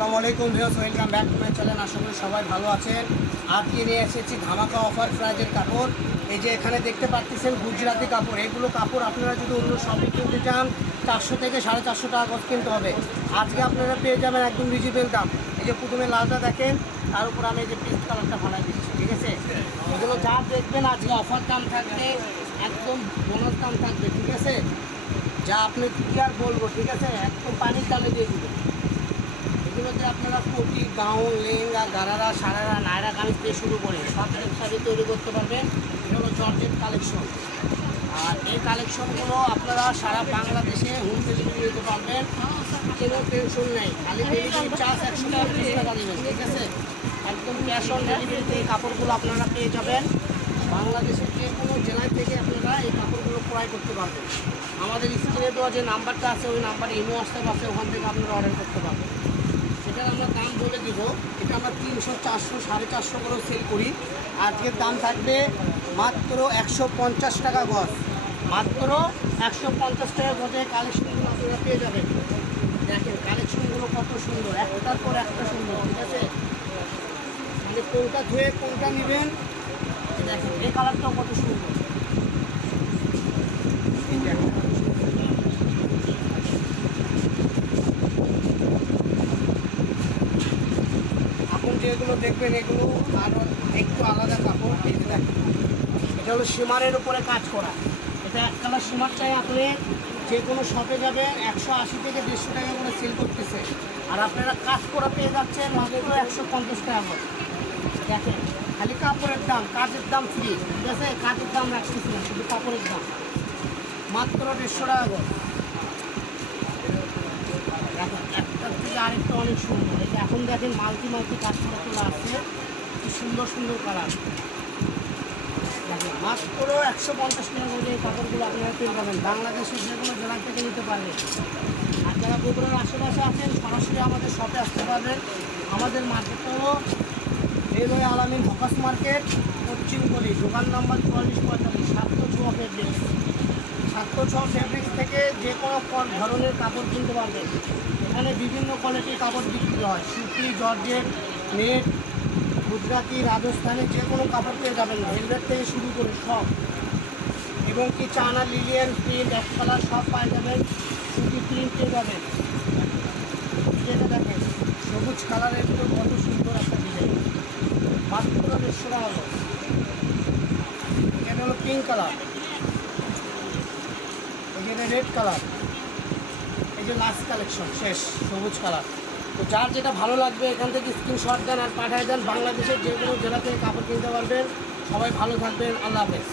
আসসালামু আলাইকুম viewers, welcome back to my channel. আশা করি সবাই ভালো আছেন। আজকে নিয়ে এসেছি ধামাকা অফার প্রাইজের কাপড়। এই যে এখানে দেখতে পাচ্ছেন গুজরাটি কাপড়। এগুলো কাপড় আপনারা যদি অন্য শপে কিনতে চান 400 থেকে 450 টাকা গজ কিনতে হবে। আজকে আপনারা পেয়ে যাবেন একদম রিজনেবল দাম। এই যে প্রথমে লালটা দেখেন, তার উপর আমি এই যে পিস্ট কালারটা ভাড়াই দিচ্ছি, ঠিক আছে? এগুলো যা দেখবেন আজকে অফার দাম থাকবে, একদম বোনাস দাম থাকবে, ঠিক আছে? যা আপনি কী আর বলবো, ঠিক আছে? একদম পানির দামে দিয়ে দেবেন। এগুলোতে আপনারা কোটি, গাউন, লেহেঙ্গা, গারারা, সারারা, নায়রা কামিজ দিয়ে শুরু করে সব শাড়ি তৈরি করতে পারবেন। এটা হলো জর্জেট কালেকশন। আর এই কালেকশনগুলো আপনারা সারা বাংলাদেশে হোম ডেলিভারি দিতে পারবেন, কোনো টেনশন নেই। খালি ডেলিভারি চার্জ 100 টাকা 30 টাকা দেবেন, ঠিক আছে? একদম ক্যাশ অন ডেলিভারিতে এই কাপড়গুলো আপনারা পেয়ে যাবেন। বাংলাদেশের যে কোনো জেলায় থেকে আপনারা এই কাপড়গুলো ক্রয় করতে পারবেন। আমাদের স্ক্রিনে দেওয়া যে নাম্বারটা আছে ওই নাম্বারে ইমো হোয়াটসঅ্যাপ আছে, ওখান থেকে আপনারা অর্ডার করতে পারবেন। সেটার আমরা দাম বলে দিব। এটা আমরা 300, 400, 450 করেও সেল করি। আজকের দাম থাকবে মাত্র 150 টাকা গজ। মাত্র 150 টাকা গজে কালেকশনগুলো আপনারা পেয়ে যাবেন। দেখেন কালেকশনগুলো কত সুন্দর, একটার পর একটা সুন্দর, ঠিক আছে? মানে কোনটা ধুয়ে কোনটা নেবেন। দেখেন এই কালারটাও কত সুন্দর। এখন যেগুলো দেখবেন এগুলো আরও একটু আলাদা কাপড়। এই যে দেখেন, এটা হলো সীমারের উপরে কাজ করা। এটা এক কালার সীমার চাই আপনি যে কোনো শপে যাবেন 180 থেকে 150 টাকা করে সেল করতেছে। আর আপনারা কাজ করা পেয়ে যাচ্ছেন মাত্র 150 টাকা করে। দেখেন খালি কাপড়ের দাম, কাজের দাম ফ্রি, ঠিক আছে? কাজের দাম রাখতেছি না, শুধু কাপড়ের দাম মাত্র 150 টাকা করে। দেখেন একটার থেকে আরেকটা অনেক সুন্দর। এই যে এখন দেখেন মাল্টি কাজ করা চলে আসছে, কি সুন্দর সুন্দর কালার। দেখেন মাত্র 150 টাকা করে এই কাপড়গুলো আপনারা পেয়ে যাবেন। বাংলাদেশের যে কোনো জেলা থেকে নিতে পারবেন। আর যারা বগুড়ার আশেপাশে আছেন সরাসরি আমাদের শপে আসতে পারবেন। আমাদের মার্কেট হলো রেলওয়ে আলামিন ফোকাস মার্কেট, পশ্চিম গলি, দোকান নাম্বার 4445, 706 ফেব্রিক্স। 706 ফেব্রিক্স থেকে যে কোনো ধরনের কাপড় কিনতে পারবেন। এখানে বিভিন্ন কোয়ালিটির কাপড় বিক্রি হয়, সুতি, জর্জেট, নেট, গুজরাটি, রাজস্থানি, যে কোনো কাপড় পেয়ে যাবেন, ভেলভেট থেকে শুরু করে সব। এবং কি চায়না লিলিয়ান প্রিন্ট, এক কালার সব পাওয়া যাবেন। সুতি প্রিন্ট পেয়ে যাবেন। যেটা দেখেন সবুজ কালারের ভিতর কত সুন্দর একটা ডিজাইন, মাত্র 150 টাকা হলো। এটা হলো পিঙ্ক কালার, এখানে রেড কালার, এই যে লাস্ট কালেকশন শেষ সবুজ কালার। তো যার যেটা ভালো লাগবে এখান থেকে স্ক্রিনশট দেন আর পাঠিয়ে দেন। বাংলাদেশের যে কোনো জেলা থেকে কাপড় কিনতে পারবেন। সবাই ভালো থাকবেন, আল্লাহ হাফেজ।